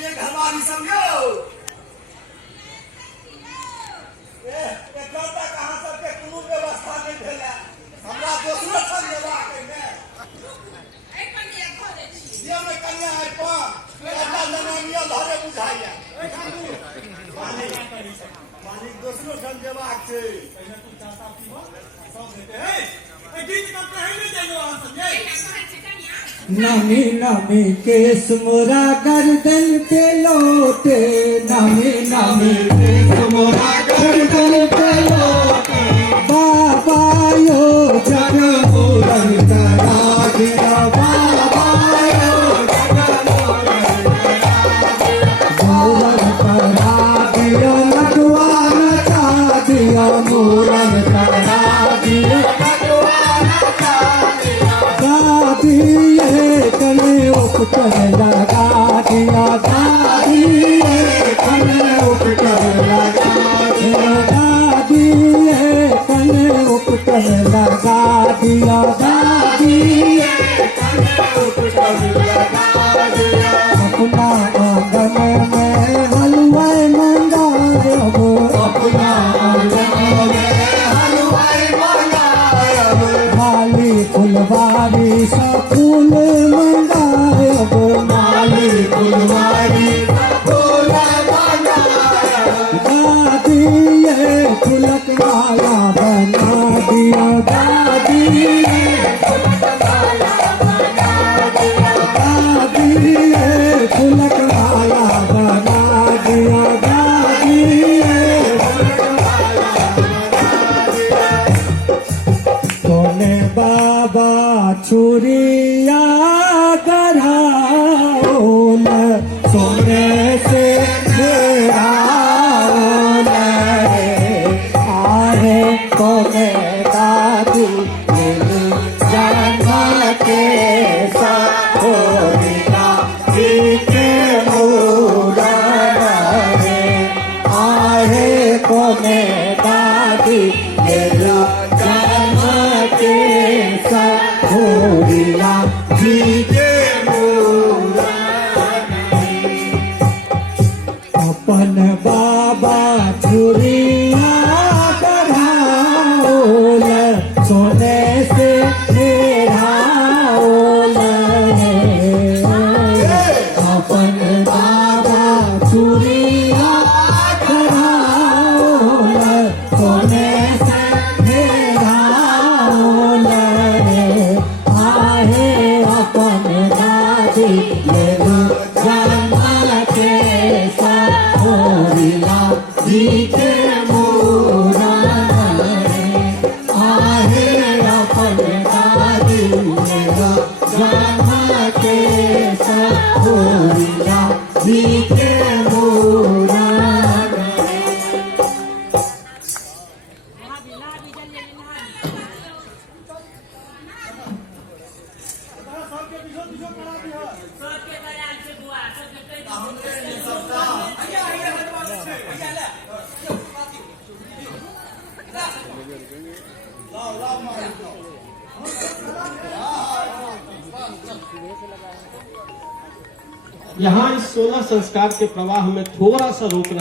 लिए घरवाली समझो एकलौता कहाँ सबके कोनो व्यवस्था नहीं भेला हमरा दोसरो सब लेबाक है ने ए कन्या घरे छी जे में कन्या है पर एकटा जनानिया धरे बुझाइया मालिक दोसरो सब लेबाक छै पहिले तू चाहता पीबो सब देते है ए गीत का कहे नहीं जाइयो आ समझे नमी नमी केस मोरा गर्दन पे लोटे नमी नमी केस मोरा गर्दन पे लोटे बाबा यो जग मोरन करा दिया बाबा यो जग मोरन करा दिया नटवान चा दिया मोरन करा दिया कने उपकर लगा दिया दादी कने उपकर लगा दिया दादी कने उपकर लगा दिया दादी कने उपकर लगा दिया अपना आंगन में हलवा मंगायब अपना आंगन में हलवा मंगायब माली फुलवारी सा फूल मंगायब माली फुलवारी सा फूल मंगायब दादी ये तिलक माला बना दिया दादी तिलक माला बना दिया दादी ये तिलक माला बना दिया दादी ये तिलक माला बना दिया तोने बाबा चूरिया गढ़ाओ न सोने से घेराओ न आहे तो मैं दादी जन्म के सहोरिया जीते मूरन रे आहे तो मैं दादी जन्म के सहोरिया जीते अपन बाबा चूरिया गढ़ाओ न सोने से घेराओ न अपन बाबा चूरिया गढ़ाओ न सोने से घेराओ न आहे अपन दादी जन्म के सहोरिया जीते मूरन रे आहे अपन दादी जन्म के सहोरिया जीते मूरन रे सबके बिजो बिजो करा दिया सबके बयान से बुआ सबके कई हमरे ने सबका आया आया हटवा से आया ले लाओ लाओ मार लो यहाँ इस 16 संस्कार के प्रवाह में थोड़ा सा रोकना